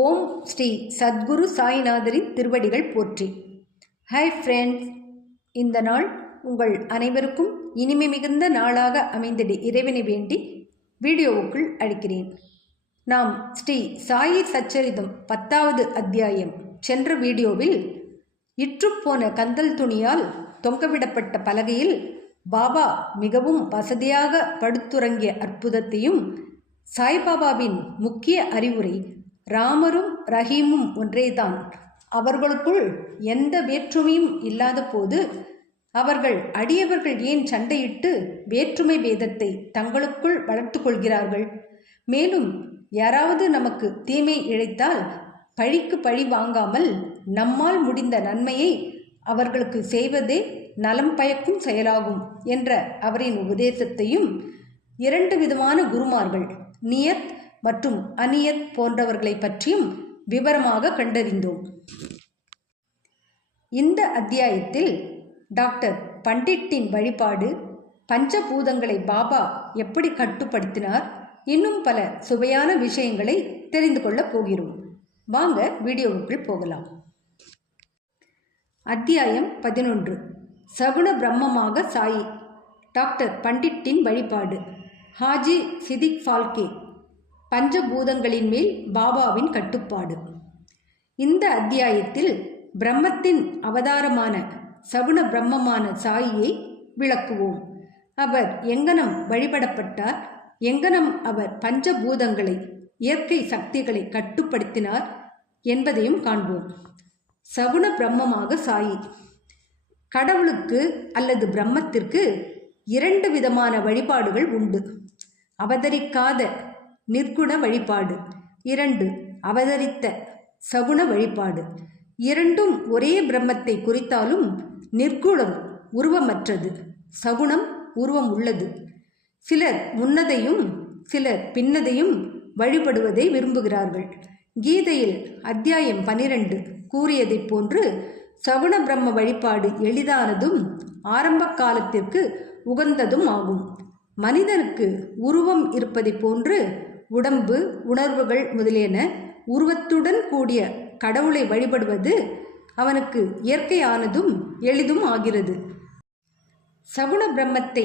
ஓம் ஸ்ரீ சத்குரு சாய்நாதரின் திருவடிகள் போற்றி. Hi friends, இந்த நாள் உங்கள் அனைவருக்கும் இனிமை மிகுந்த நாளாக அமைந்திட இறைவனை வேண்டி வீடியோவுக்குள் அழைக்கிறேன். நாம் ஸ்ரீ சாயி சச்சரிதம் 10வது அத்தியாயம் சென்ற வீடியோவில் இற்றுப்போன கந்தல் துணியால் தொங்கவிடப்பட்ட பலகையில் பாபா மிகவும் வசதியாக படுத்துறங்கிய அற்புதத்தையும், சாய்பாபாவின் முக்கிய அறிவுரை ராமரும் ரஹீமும் ஒன்றேதான், அவர்களுக்குள் எந்த வேற்றுமையும் இல்லாத போது அவர்கள் அடியவர்கள் ஏன் சண்டையிட்டு வேற்றுமை வேதத்தை தங்களுக்குள் வளர்த்து கொள்கிறார்கள்? மேலும் யாராவது நமக்கு தீமை இழைத்தால் பழிக்கு பழி வாங்காமல் நம்மால் முடிந்த நன்மையை அவர்களுக்கு செய்வதே நலம் பயக்கும் செயலாகும் என்ற அவரின் உபதேசத்தையும், 2 விதமான குருமார்கள், நியத் மற்றும் அநியத் போன்றவர்களை பற்றியும் விவரமாக கண்டறிந்தோம். இந்த அத்தியாயத்தில் டாக்டர் பண்டிட்டின் வழிபாடு, பஞ்சபூதங்களை பாபா எப்படி கட்டுப்படுத்தினார், இன்னும் பல சுவையான விஷயங்களை தெரிந்து கொள்ளப் போகிறோம். வாங்க வீடியோவுக்குள் போகலாம். அத்தியாயம் 11. சகுண பிரம்மமாக சாயி. டாக்டர் பண்டிட்டின் வழிபாடு. ஹாஜி சிதிக் ஃபால்கே. பஞ்சபூதங்களின் மேல் பாபாவின் கட்டுப்பாடு. இந்த அத்தியாயத்தில் பிரம்மத்தின் அவதாரமான சகுண பிரம்மமான சாயியை விளக்குவோம். அவர் எங்கனம் வழிபடப்பட்டார், எங்கனம் அவர் பஞ்சபூதங்களை, இயற்கை சக்திகளை கட்டுப்படுத்தினார் என்பதையும் காண்போம். சகுண பிரம்மமாக சாயி. கடவுளுக்கு அல்லது பிரம்மத்திற்கு 2 விதமான வழிபாடுகள் உண்டு. அவதரிக்காத நிர்குண வழிபாடு, 2 அவதரித்த சகுண வழிபாடு. இரண்டும் ஒரே பிரம்மத்தை குறித்தாலும் நிர்குணம் உருவமற்றது, சகுணம் உருவம் உள்ளது. சிலர் முன்னதையும் சிலர் பின்னதையும் வழிபடுவதை விரும்புகிறார்கள். கீதையில் அத்தியாயம் 12 கூறியதைப் போன்று சகுண பிரம்ம வழிபாடு எளிதானதும் ஆரம்ப காலத்திற்கு உகந்ததும் ஆகும். மனிதனுக்கு உருவம் இருப்பதை போன்று உடம்பு, உணர்வுகள் முதலியன உருவத்துடன் கூடிய கடவுளை வழிபடுவது அவனுக்கு இயற்கையானதும் எளிதும் ஆகிறது. சகுண பிரம்மத்தை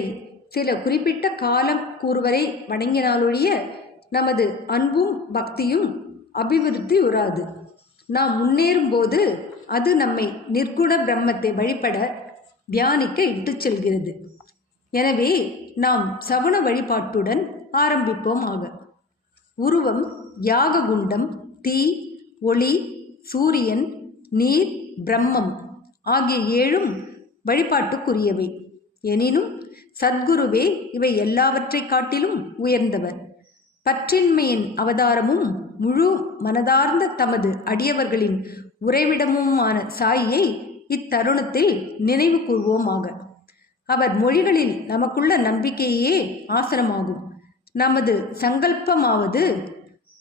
சில குறிப்பிட்ட காலம் கூறுவரை வணங்கினாலொழிய நமது அன்பும் பக்தியும் அபிவிருத்தி உறாது. நாம் முன்னேறும் போது அது நம்மை நிர்குண பிரம்மத்தை வழிபட தியானிக்க இட்டுச் செல்கிறது. எனவே நாம் சகுண வழிபாட்டுடன் ஆரம்பிப்போம். ஆக உருவம், யாக குண்டம், தீ, ஒளி, சூரியன், நீர், பிரம்மம் ஆகிய 7ம் வழிபாட்டுக்குரியவை. எனினும் சத்குருவே இவை எல்லாவற்றை காட்டிலும் உயர்ந்தவர். பற்றின்மையின் அவதாரமும் முழு மனதார்ந்த தமது அடியவர்களின் உறைவிடமுமான சாயியை இத்தருணத்தில் நினைவு கூர்வோமாக. அவர் மொழிகளில் நமக்குள்ள நம்பிக்கையே ஆசனமாகும். நமது சங்கல்பமாவது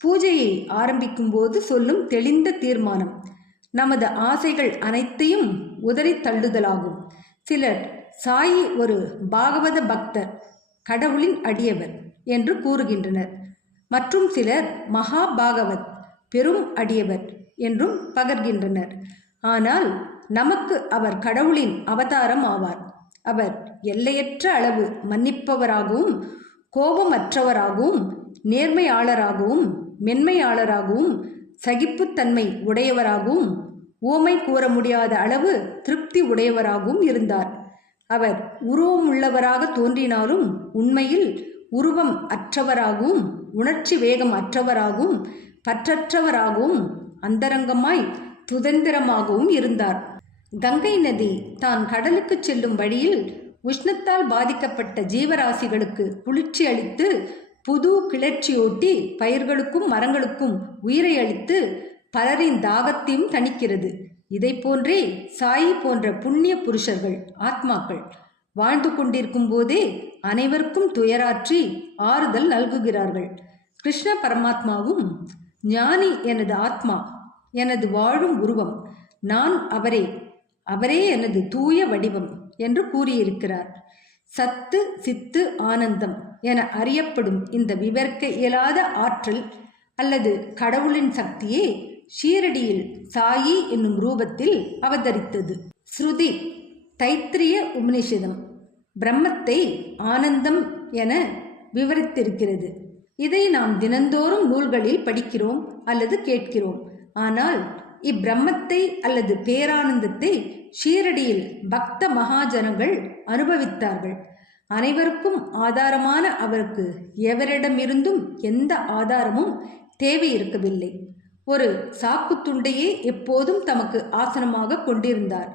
பூஜையை ஆரம்பிக்கும் போது சொல்லும் தெளிந்த தீர்மானம், நமது ஆசைகள் அனைத்தையும் உதறி தள்ளுதலாகும். சிலர் சாயி ஒரு பாகவத பக்தர், கடவுளின் அடியவர் என்று கூறுகின்றனர். மற்றும் சிலர் மகா பாகவத், பெரும் அடியவர் என்றும் பகர்கின்றனர். ஆனால் நமக்கு அவர் கடவுளின் அவதாரம் ஆவார். அவர் எல்லையற்ற அளவு மன்னிப்பவராகவும், கோபமற்றவராகவும், நேர்மையாளராகவும், மென்மையாளராகவும், சகிப்புத்தன்மை உடையவராகவும், ஊமை கூற முடியாத அளவு திருப்தி உடையவராகவும் இருந்தார். அவர் உருவமுள்ளவராக தோன்றினாலும் உண்மையில் உருவம் அற்றவராகவும், உணர்ச்சி வேகம் அற்றவராகவும், பற்றற்றவராகவும், அந்தரங்கமாய் சுதந்திரமாகவும் இருந்தார். கங்கை நதி தான் கடலுக்கு செல்லும் வழியில் உஷ்ணத்தால் பாதிக்கப்பட்ட ஜீவராசிகளுக்கு குளிர்ச்சி அளித்து, புது கிளர்ச்சியோட்டி பயிர்களுக்கும் மரங்களுக்கும் உயிரை அளித்து பலரின் தாகத்தையும் தணிக்கிறது. இதை போன்றே சாயி போன்ற புண்ணிய புருஷர்கள், ஆத்மாக்கள் வாழ்ந்து கொண்டிருக்கும் போதே அனைவருக்கும் துயராற்றி ஆறுதல் நல்குகிறார்கள். கிருஷ்ண பரமாத்மாவும் ஞானி எனது ஆத்மா, எனது வாழும் உருவம், நான் அவரே, அவரே எனது தூய வடிவம் என்று கூறியிருக்கிறார். சத்து, சித்து, ஆனந்தம் என அறியப்படும் இந்த விவரிக்க இயலாத ஆற்றல் அல்லது கடவுளின் சக்தியே ஷீரடியில் சாயி என்னும் ரூபத்தில் அவதரித்தது. ஸ்ருதி தைத்திரிய உபநிஷதம் பிரம்மத்தை ஆனந்தம் என விவரித்திருக்கிறது. இதை நாம் தினந்தோறும் நூல்களில் படிக்கிறோம் அல்லது கேட்கிறோம். ஆனால் இப்பிரம்மத்தை அல்லது பேரானந்தத்தை ஷீரடியில் பக்த மகாஜனங்கள் அனுபவித்தார்கள். அனைவருக்கும் ஆதாரமான அவருக்கு எவரிடமிருந்தும் எந்த ஆதாரமும் தேவை இருக்கவில்லை. ஒரு சாக்கு துண்டையே எப்போதும் தமக்கு ஆசனமாக கொண்டிருந்தார்.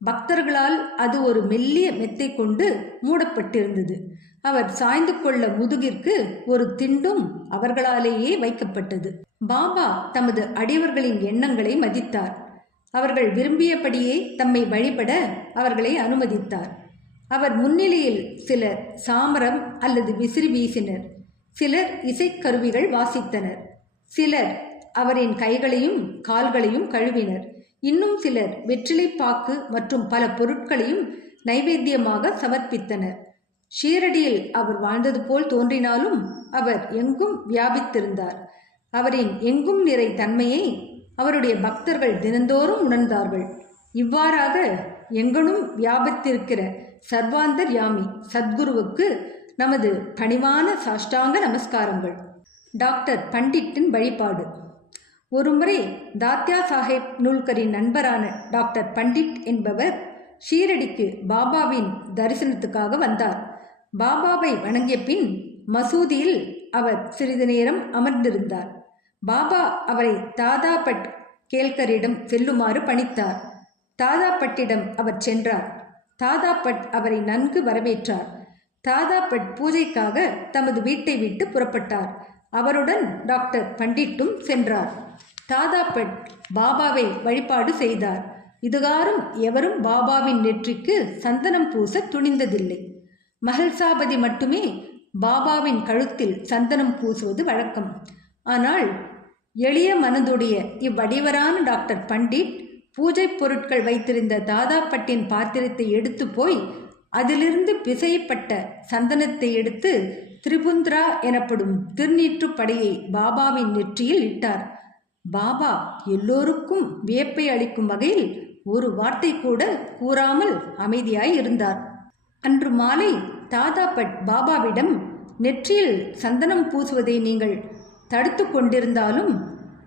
பக்தர்களால் அது ஒரு மெல்லிய மெத்தை கொண்டு மூடப்பட்டிருந்தது. அவர் சாய்ந்து கொள்ள முதுகிற்கு ஒரு திண்டும் அவர்களாலேயே வைக்கப்பட்டது. பாபா தமது அடியவர்களின் எண்ணங்களை மதித்தார். அவர்கள் விரும்பியபடியே தம்மை வழிபட அவர்களை அனுமதித்தார். அவர் முன்னிலையில் சிலர் சாமரம் அல்லது விசிறி வீசினர். சிலர் இசைக்கருவிகள் வாசித்தனர். சிலர் அவரின் கைகளையும் கால்களையும் கழுவினர். இன்னும் சிலர் வெற்றிலைப்பாக்கு மற்றும் பல பொருட்களையும் நைவேத்தியமாக சமர்ப்பித்தனர். ஷீரடியில் அவர் வாழ்ந்தது போல் தோன்றினாலும் அவர் எங்கும் வியாபித்திருந்தார். அவரின் எங்கும் நிறை தன்மையை அவருடைய பக்தர்கள் தினந்தோறும் உணர்ந்தார்கள். இவ்வாறாக எங்கனும் வியாபித்திருக்கிற சர்வாந்தர் யாமி சத்குருவுக்கு நமது பணிவான சாஷ்டாங்க நமஸ்காரங்கள். டாக்டர் பண்டிட்டின் வழிபாடு. ஒருமுறை தாத்யா சாஹேப் நூல்கரின் நண்பரான டாக்டர் பண்டிட் என்பவர் ஷீரடிக்கு பாபாவின் தரிசனத்துக்காக வந்தார். பாபாவை வணங்கிய பின் மசூதியில் அவர் சிறிது நேரம் அமர்ந்திருந்தார். பாபா அவரை தாதாபட் கேல்கரிடம் செல்லுமாறு பணித்தார். தாதாபட்டிடம் அவர் சென்றார். தாதாபட் அவரை நன்கு வரவேற்றார். தாதாபட் பூஜைக்காக தமது வீட்டை விட்டு புறப்பட்டார். அவருடன் டாக்டர் பண்டிட்டும் சென்றார். தாதாபட் பாபாவை வழிபாடு செய்தார். இதுகாரும் எவரும் பாபாவின் நெற்றிக்கு சந்தனம் பூச துணிந்ததில்லை. மஹல்சாபதி மட்டுமே பாபாவின் கழுத்தில் சந்தனம் பூசுவது வழக்கம். ஆனால் எளிய மனதுடைய இவ்வடிவரான டாக்டர் பண்டிட் பூஜை பொருட்கள் வைத்திருந்த தாதாபட்டின் பாத்திரத்தை எடுத்து போய் அதிலிருந்து பிசையப்பட்ட சந்தனத்தை எடுத்து திரிபுந்திரா எனப்படும் திருநீற்று படையை பாபாவின் நெற்றியில் இட்டார். பாபா எல்லோருக்கும் வியப்பை அளிக்கும் வகையில் ஒரு வார்த்தை கூட கூறாமல் அமைதியாய் இருந்தார். அன்று மாலை தாதாபட் பாபாவிடம், நெற்றியில் சந்தனம் பூசுவதை நீங்கள் தடுத்து கொண்டிருந்தாலும்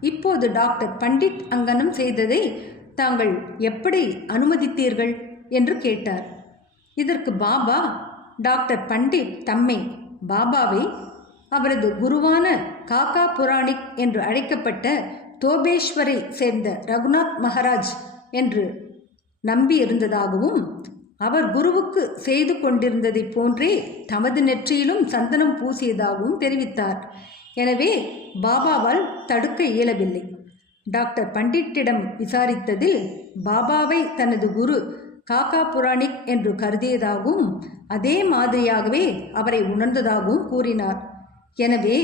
இப்போது டாக்டர் பண்டிட் அங்கனம் செய்ததை தாங்கள் எப்படி அனுமதித்தீர்கள் என்று கேட்டார். இதற்கு பாபா, டாக்டர் பண்டிட் பாபாவை அவரது குருவான காக்கா புராணிக் என்று அழைக்கப்பட்ட தோபேஸ்வரை சேர்ந்த ரகுநாத் மகாராஜ் என்று நம்பி இருந்ததாகவும் அவர் குருவுக்கு செய்து கொண்டிருந்ததை போன்றே தமது நெற்றியிலும் சந்தனம் பூசியதாகவும் தெரிவித்தார். எனவே பாபாவால் தடுக்க இயலவில்லை. டாக்டர் பண்டிட்டிடம் விசாரித்ததில் பாபாவை தனது குரு காக்கா புராணிக் என்று கருதியதாகவும் அதே மாதிரியாகவே அவரை உணர்ந்ததாகவும் கூறினார். எனவே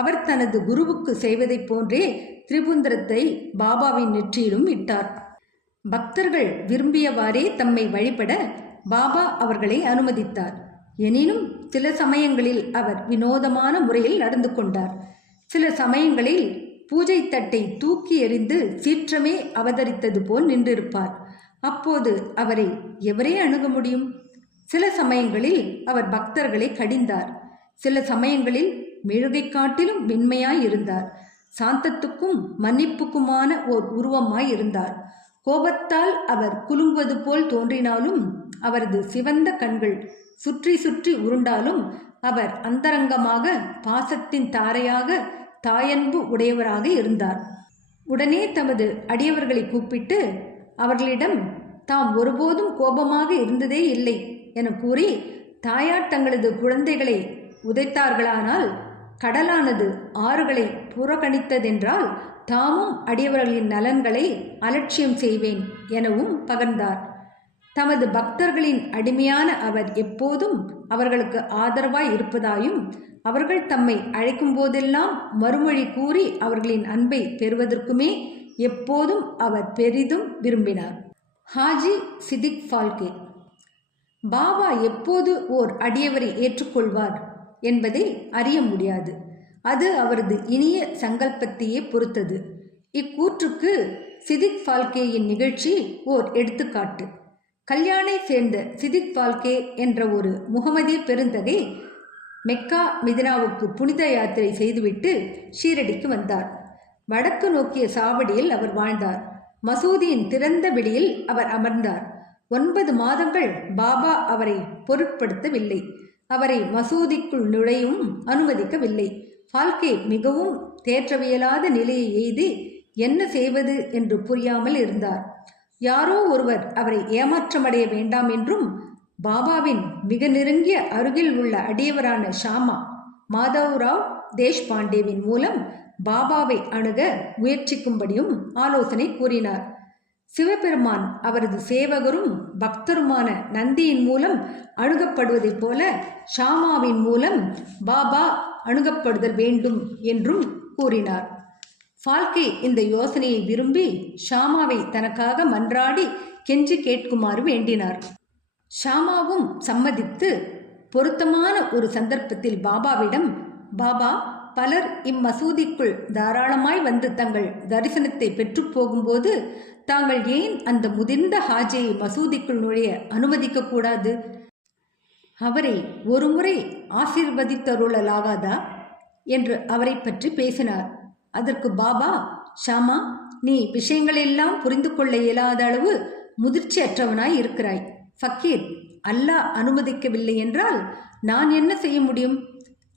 அவர் தனது குருவுக்கு செய்வதைப் போன்றே திரிபுந்திரத்தை பாபாவின் நெற்றியிலும் இட்டார். பக்தர்கள் விரும்பியவாறே தம்மை வழிபட பாபா அவர்களை அனுமதித்தார். எனினும் சில சமயங்களில் அவர் வினோதமான முறையில் நடந்து கொண்டார். சில சமயங்களில் பூஜை தட்டை தூக்கி எறிந்து சீற்றமே அவதரித்தது போல் நின்றிருப்பார். அப்போது அவரை எவரே அணுக முடியும்? சில சமயங்களில் அவர் பக்தர்களை கடிந்தார். சில சமயங்களில் மெழுகை காட்டிலும் மென்மையாய் இருந்தார். சாந்தத்துக்கும் மன்னிப்புக்குமான ஓர் உருவமாய் இருந்தார். கோபத்தால் அவர் குலுங்குவது போல் தோன்றினாலும் அவரது சிவந்த கண்கள் சுற்றி சுற்றி உருண்டாலும் அவர் அந்தரங்கமாக பாசத்தின் தாரையாக தாயன்பு உடையவராக இருந்தார். உடனே தமது அடியவர்களை கூப்பிட்டு அவர்களிடம் தாம் ஒருபோதும் கோபமாக இருந்ததே இல்லை என கூறி, தாயார் தங்களது குழந்தைகளை உதைத்தார்களானால் கடலானது ஆறுகளை புறக்கணித்ததென்றால் தாமும் அடியவர்களின் நலன்களை அலட்சியம் செய்வேன் எனவும் பகர்ந்தார். தமது பக்தர்களின் அடிமையான அவர் எப்போதும் அவர்களுக்கு ஆதரவாய் இருப்பதாயும் அவர்கள் தம்மை அழைக்கும் போதெல்லாம் மறுமொழி கூறி அவர்களின் அன்பை பெறுவதற்குமே எப்போதும் அவர் பெரிதும் விரும்பினார். ஹாஜி சிதிக் ஃபால்கே. பாபா எப்போது ஓர் அடியவரை ஏற்றுக்கொள்வார் என்பதை அறிய முடியாது. அது அவரது இனிய சங்கல்பத்தையே பொறுத்தது. இக்கூற்றுக்கு சிதிக் ஃபால்கேயின் நிகழ்ச்சி ஓர் எடுத்துக்காட்டு. கல்யாணை சேர்ந்த சிதிக் ஃபால்கே என்ற ஒரு முகமதிய பெருந்தகை மெக்கா மிதினாவுக்கு புனித யாத்திரை செய்துவிட்டு ஷீரடிக்கு வந்தார். வடக்கு நோக்கிய சாவடியில் அவர் வாழ்ந்தார். மசூதியின் திறந்த வெளியில் அவர் அமர்ந்தார். 9 மாதங்கள் பாபா அவரை பொருட்படுத்தவில்லை. அவரை மசூதிக்குள் நுழையவும் அனுமதிக்கவில்லை. ஃபால்கே மிகவும் தேற்றவியலாத நிலையை எய்தி என்ன செய்வது என்று புரியாமல் இருந்தார். யாரோ ஒருவர் அவரை ஏமாற்றமடைய வேண்டாம் என்றும் பாபாவின் மிக நெருங்கிய அருகில் உள்ள அடியவரான ஷாமா மாதவ்ராவ் தேஷ்பாண்டேவின் மூலம் பாபாவை அணுக முயற்சிக்கும்படியும் ஆலோசனை கூறினார். சிவபெருமான் அவரது சேவகரும் பக்தருமான நந்தியின் மூலம் அணுகப்படுவதைப் போல ஷாமாவின் மூலம் பாபா அணுகப்படுதல் வேண்டும் என்றும் கூறினார். ஃபால்கே இந்த யோசனையை விரும்பி ஷாமாவை தனக்காக மன்றாடி கெஞ்சி கேட்குமாறு வேண்டினார். ஷாமாவும் சம்மதித்து பொருத்தமான ஒரு சந்தர்ப்பத்தில் பாபாவிடம், பாபா, பலர் இம்மசூதிக்குள் தாராளமாய் வந்து தங்கள் தரிசனத்தை பெற்று போகும்போது தாங்கள் ஏன் அந்த முதிர்ந்த ஹாஜியை மசூதிக்குள் நுழைய அனுமதிக்க கூடாது? அவரை ஒருமுறை ஆசீர்வதித்தருளலாகாதா என்று அவரை பற்றி பேசினார். அதற்கு பாபா, ஷாமா, நீ விஷயங்களெல்லாம் புரிந்து கொள்ள இயலாத அளவு முதிர்ச்சியற்றவனாய் இருக்கிறாய். ஃபக்கீர், அல்லாஹ் அனுமதிக்கவில்லை என்றால் நான் என்ன செய்ய முடியும்?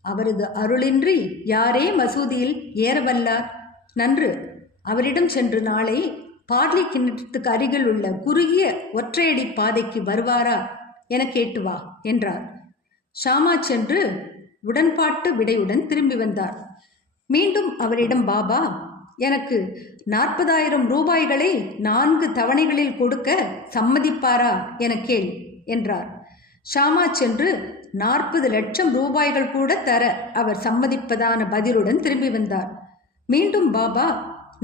அவரது அருளின்றி யாரே மசூதியில் ஏறவல்லார்? நன்று, அவரிடம் சென்று நாளை பார்லி கிணற்றுக்கு அருகில் உள்ள குறுகிய ஒற்றையடி பாதைக்கு வருவாரா என கேட்டு வா என்றார். ஷாமா சென்று உடன்பாட்டு விடையுடன் திரும்பி வந்தார். மீண்டும் அவரிடம் பாபா, எனக்கு 40,000 ரூபாய்களை 4 தவணைகளில் கொடுக்க சம்மதிப்பாரா என கேள் என்றார். ஷாமா சென்று 40 லட்சம் ரூபாய்கள் கூட தர அவர் சம்மதிப்பதான பதிலுடன் திரும்பி வந்தார். மீண்டும் பாபா,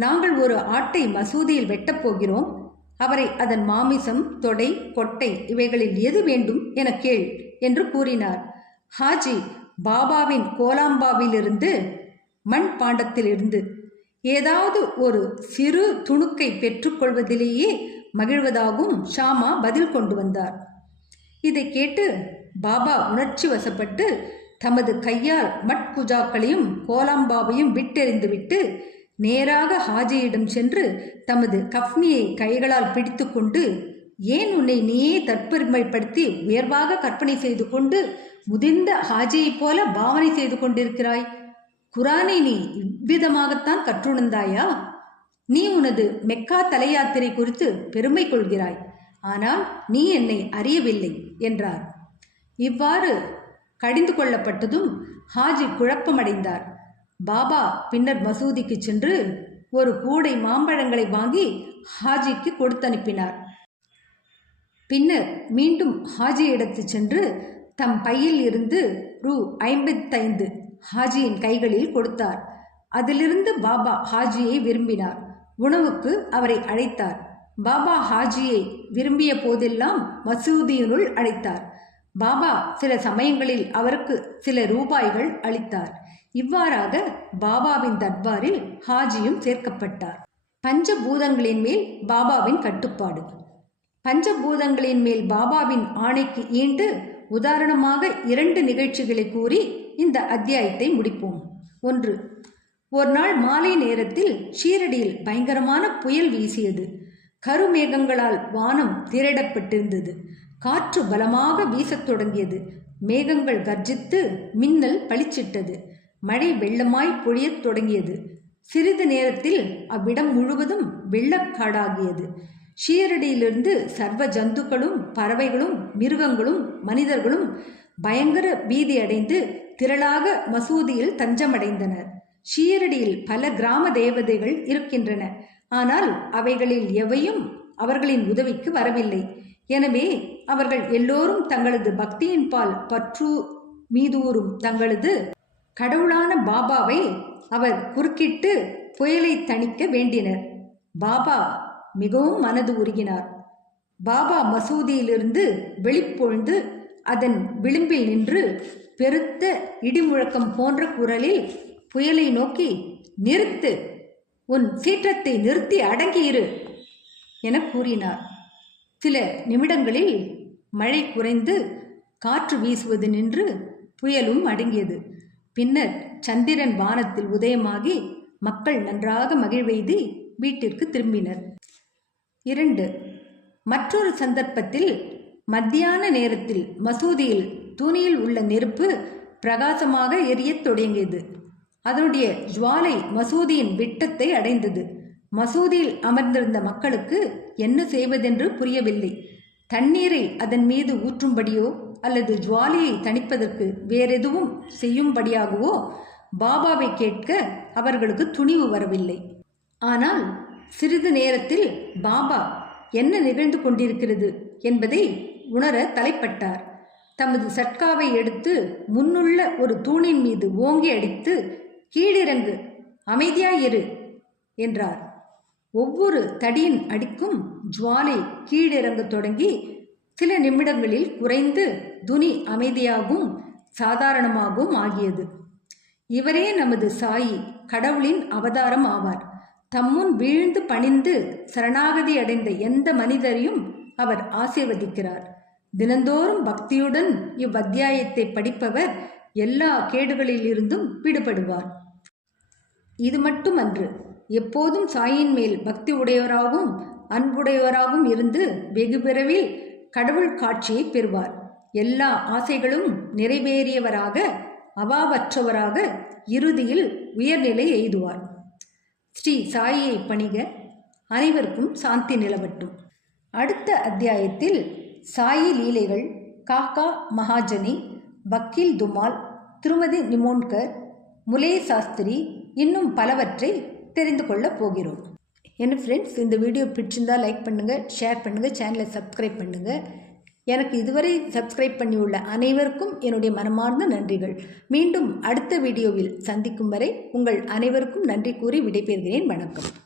நாங்கள் ஒரு ஆட்டை மசூதியில் வெட்டப் போகிறோம். அவரை அதன் மாமிசம், தொடை, கொட்டை இவைகளில் எது வேண்டும் என கேள் என்று கூறினார். ஹாஜி பாபாவின் கோலாம்பாவிலிருந்து மண் பாண்டத்திலிருந்து ஏதாவது ஒரு சிறு துணுக்கை பெற்றுக்கொள்வதிலேயே மகிழ்வதாகவும் ஷாமா பதில் கொண்டு வந்தார். இதை கேட்டு பாபா உணர்ச்சி வசப்பட்டு தமது கையால் மட்குஜாக்களையும் கோலாம்பாவையும் விட்டெறிந்துவிட்டு நேராக ஹாஜியிடம் சென்று தமது கஃப்னியை கைகளால் பிடித்து கொண்டு, ஏன் உன்னை நீயே தற்பெருமைப்படுத்தி உயர்வாக கற்பனை செய்து கொண்டு முதிர்ந்த ஹாஜியைப் போல பாவனை செய்து கொண்டிருக்கிறாய்? குரானை நீ இவ்விதமாகத்தான் கற்றுணர்ந்தாயா? நீ உனது மெக்கா தலையாத்திரை குறித்து பெருமை கொள்கிறாய், ஆனால் நீ என்னை அறியவில்லை என்றார். இவ்வாறு கடிந்து கொள்ளப்பட்டதும் ஹாஜி குழப்பமடைந்தார். பாபா பின்னர் மசூதிக்கு சென்று ஒரு கூடை மாம்பழங்களை வாங்கி ஹாஜிக்கு கொடுத்தனுப்பினார். பின்னர் மீண்டும் ஹாஜியிடத்து சென்று தம் பையில் இருந்து ரூ 55 ஹாஜியின் கைகளில் கொடுத்தார். அதிலிருந்து பாபா ஹாஜியை விரும்பினார். உணவுக்கு அவரை அழைத்தார். பாபா ஹாஜியை விரும்பிய போதெல்லாம் மசூதியினுள் அழைத்தார். பாபா சில சமயங்களில் அவருக்கு சில ரூபாய்கள் அளித்தார். இவ்வாறாக பாபாவின் தர்பாரில் ஹாஜியும் சேர்க்கப்பட்டார். பஞ்சபூதங்களின் மேல் பாபாவின் கட்டுப்பாடு. பஞ்சபூதங்களின் மேல் பாபாவின் ஆணைக்கு ஈண்டு உதாரணமாக 2 நிகழ்ச்சிகளை கூறி இந்த அத்தியாயத்தை முடிப்போம். 1. ஒரு நாள் மாலை நேரத்தில் ஷீரடியில் பயங்கரமான புயல் வீசியது. கருமேகங்களால் வானம் திரடப்பட்டிருந்தது. காற்று பலமாக வீசத் தொடங்கியது. மேகங்கள் கர்ஜித்து மின்னல் பளிச்சிட்டது. மழை வெள்ளமாய் பொழியத் தொடங்கியது. சிறிது நேரத்தில் அவ்விடம் முழுவதும் வெள்ளக்காடாகியது. ஷீரடியிலிருந்து சர்வ ஜந்துக்களும் பறவைகளும் மிருகங்களும் மனிதர்களும் பயங்கர பீதி அடைந்து திரளாக மசூதியில் தஞ்சமடைந்தனர். ஷீரடியில் பல கிராம தேவதைகள் இருக்கின்றன. ஆனால் அவைகளில் எவையும் அவர்களின் உதவிக்கு வரவில்லை. எனவே அவர்கள் எல்லோரும் தங்களது பக்தியின் பால் பற்று மீதூறும் தங்களது கடவுளான பாபாவை அவர் குறுக்கிட்டு புயலை தணிக்க வேண்டினர். பாபா மிகவும் மனது உருகினார். பாபா மசூதியிலிருந்து வெளிப்பொழுந்து அதன் விளிம்பில் நின்று பெருத்த இடிமுழக்கம் போன்ற குரலில் புயலை நோக்கி, நிறுத்து, உன் சீற்றத்தை நிறுத்தி அடங்கியிரு என கூறினார். சில நிமிடங்களில் மழை குறைந்து காற்று வீசுவது நின்று புயலும் அடங்கியது. பின்னர் சந்திரன் வானத்தில் உதயமாகி மக்கள் நன்றாக மகிழ்வெய்தி வீட்டிற்கு திரும்பினர். 2. மற்றொரு சந்தர்ப்பத்தில் மத்தியான நேரத்தில் மசூதியில் தூணில் உள்ள நெருப்பு பிரகாசமாக எரியத் தொடங்கியது. அதனுடைய ஜுவாலை மசூதியின் விட்டத்தை அடைந்தது. மசூதியில் அமர்ந்திருந்த மக்களுக்கு என்ன செய்வதென்று புரியவில்லை. தண்ணீரை அதன் மீது ஊற்றும்படியோ அல்லது ஜுவாலையை தணிப்பதற்கு வேறெதுவும் செய்யும்படியாகவோ பாபாவை கேட்க அவர்களுக்கு துணிவு வரவில்லை. ஆனால் சிறிது நேரத்தில் பாபா என்ன நிகழ்ந்து கொண்டிருக்கிறது என்பதை உணர தலைப்பட்டார். தமது சட்காவை எடுத்து முன்னுள்ள ஒரு தூணின் மீது ஓங்கி அடித்து, கீழிறங்கு, அமைதியாயிரு என்றார். ஒவ்வொரு தடியின் அடிக்கும் ஜுவாலை கீழிறங்கத் தொடங்கி சில நிமிடங்களில் குறைந்து துனி அமைதியாகவும் சாதாரணமாகவும் ஆகியது. இவரே நமது சாயி, கடவுளின் அவதாரம் ஆவார். தம்முன் வீழ்ந்து பணிந்து சரணாகதி அடைந்த எந்த மனிதரையும் அவர் ஆசீர்வதிக்கிறார். தினந்தோறும் பக்தியுடன் இவ்வத்தியாயத்தை படிப்பவர் எல்லா கேடுகளிலிருந்தும் விடுபடுவார். இது மட்டுமன்று, எப்போதும் சாயின் மேல் பக்தி உடையவராகவும் அன்புடையவராகவும் இருந்து வெகு விரைவில் கடவுள் காட்சியை பெறுவார். எல்லா ஆசைகளும் நிறைவேறியவராக, அவாவற்றவராக இறுதியில் உயர்நிலை எய்துவார். ஸ்ரீ சாயியை பணிக. அனைவருக்கும் சாந்தி நிலவட்டும். அடுத்த அத்தியாயத்தில் சாயி லீலைகள், காக்கா மகாஜனி, வக்கீல் துமால், திருமதி நிமோன்கர், முலே சாஸ்திரி, இன்னும் பலவற்றை தெரிந்து கொள்ளப் போகிறோம். என்ன ஃப்ரெண்ட்ஸ், இந்த வீடியோ பிடிச்சிருந்தால் லைக் பண்ணுங்கள், ஷேர் பண்ணுங்கள், சேனலை சப்ஸ்கிரைப் பண்ணுங்கள். எனக்கு இதுவரை சப்ஸ்கிரைப் பண்ணியுள்ள அனைவருக்கும் என்னுடைய மனமார்ந்த நன்றிகள். மீண்டும் அடுத்த வீடியோவில் சந்திக்கும் வரை உங்கள் அனைவருக்கும் நன்றி கூறி விடைபெறுகிறேன். வணக்கம்.